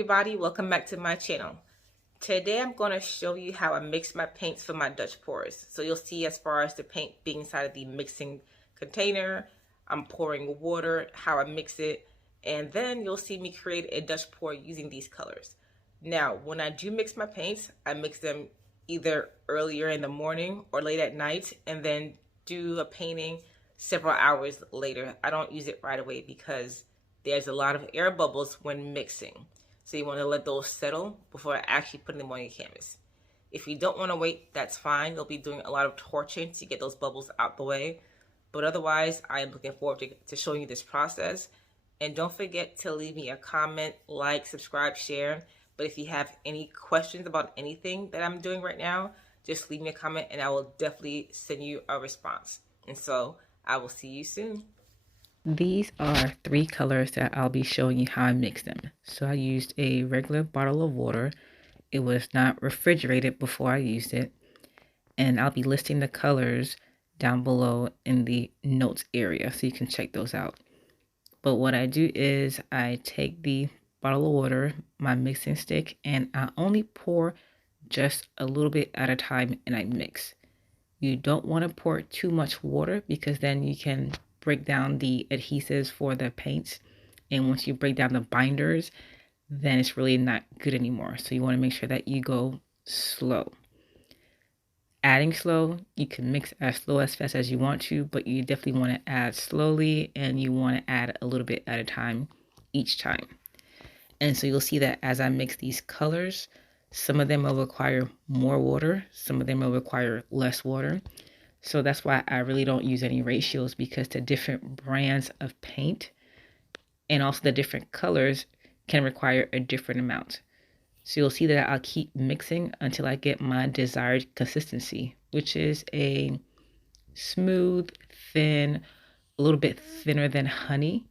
everybody, welcome back to my channel. Today I'm going to show you how I mix my paints for my Dutch pours. So you'll see as far as the paint being inside of the mixing container, I'm pouring water, how I mix it, and then you'll see me create a Dutch pour using these colors. Now, when I do mix my paints, I mix them either earlier in the morning or late at night, and then do a painting several hours later. I don't use it right away because there's a lot of air bubbles when mixing. So you want to let those settle before actually putting them on your canvas. If you don't want to wait, that's fine. You'll be doing a lot of torching to get those bubbles out the way. But otherwise, I am looking forward to showing you this process. And don't forget to leave me a comment, like, subscribe, share. But if you have any questions about anything that I'm doing right now, just leave me a comment and I will definitely send you a response. And so I will see you soon. These are 3 colors that I'll be showing you how I mix them. So I used a regular bottle of water. It was not refrigerated before I used it. And I'll be listing the colors down below in the notes area so you can check those out. But what I do is I take the bottle of water, my mixing stick, and I only pour just a little bit at a time and I mix. You don't want to pour too much water because then you can break down the adhesives for the paints, and once you break down the binders, then it's really not good anymore. So you want to make sure that you go slow. Adding slow, you can mix as slow as fast as you want to, but you definitely want to add slowly, and you want to add a little bit at a time each time. And so you'll see that as I mix these colors, some of them will require more water, some of them will require less water. So that's why I really don't use any ratios, because the different brands of paint and also the different colors can require a different amount. So you'll see that I'll keep mixing until I get my desired consistency, which is a smooth, thin, a little bit thinner than honey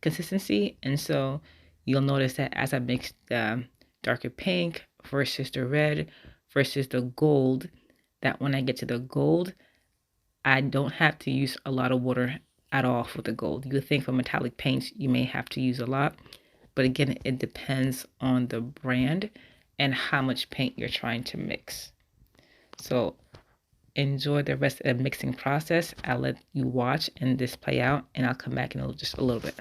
consistency. And so you'll notice that as I mix the darker pink versus the red versus the gold, that when I get to the gold, I don't have to use a lot of water at all for the gold. You would think for metallic paints, you may have to use a lot. But again, it depends on the brand and how much paint you're trying to mix. So enjoy the rest of the mixing process. I'll let you watch and this play out, and I'll come back in just a little bit.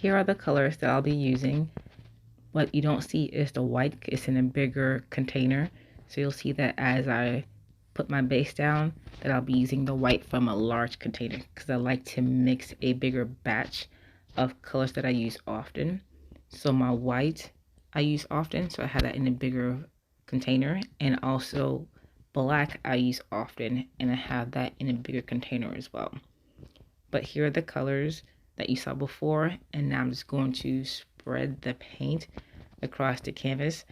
Here are the colors that I'll be using. What you don't see is the white. It's in a bigger container. So you'll see that as I put my base down, that I'll be using the white from a large container because I like to mix a bigger batch of colors that I use often. So my white I use often, so I have that in a bigger container, and also black I use often, and I have that in a bigger container as well. But here are the colors that you saw before, and now I'm just going to spread the paint across the canvas.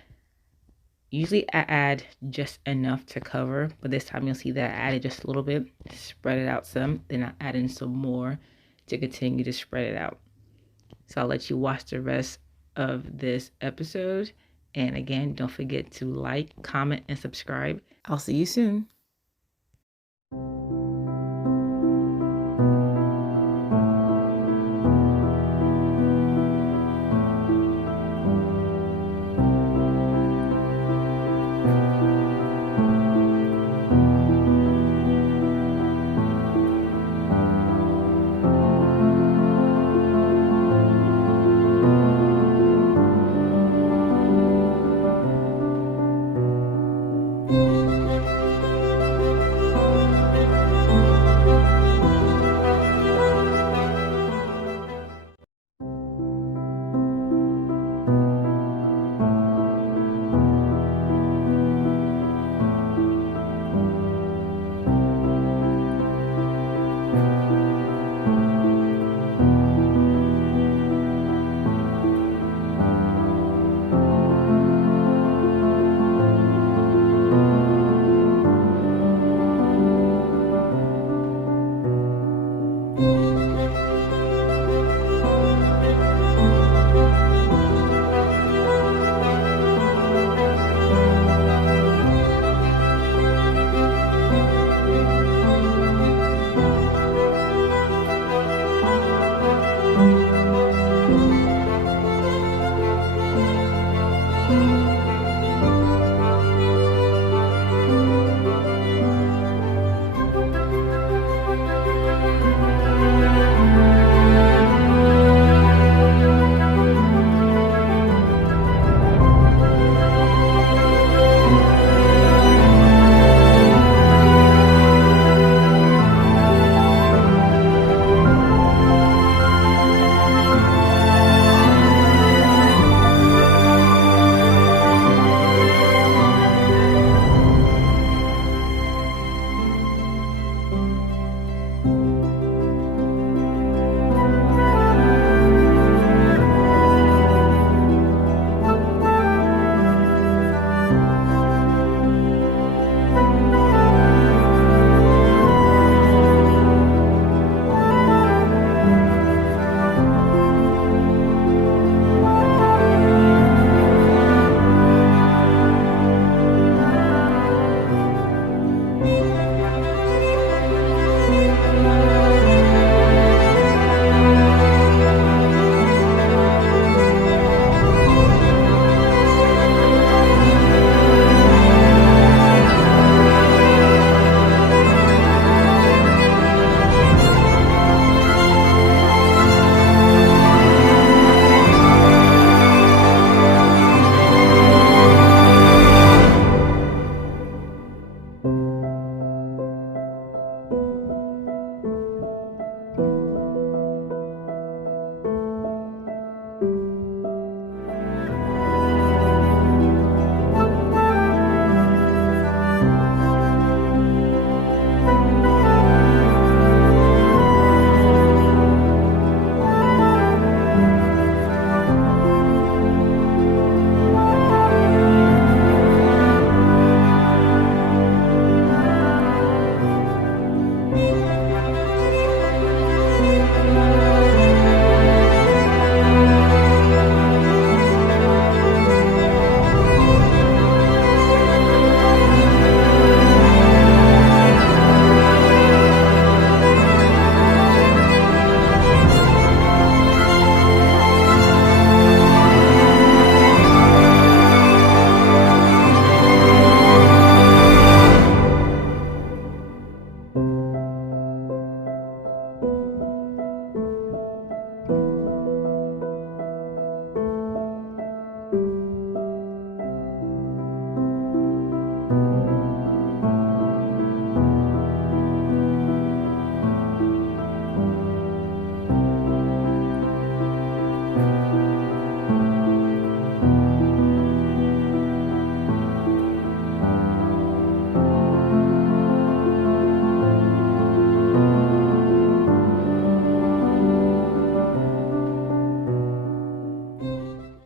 Usually I add just enough to cover, but this time you'll see that I added just a little bit, spread it out some, then I add in some more to continue to spread it out. So I'll let you watch the rest of this episode, and again, don't forget to like, comment, and subscribe. I'll see you soon.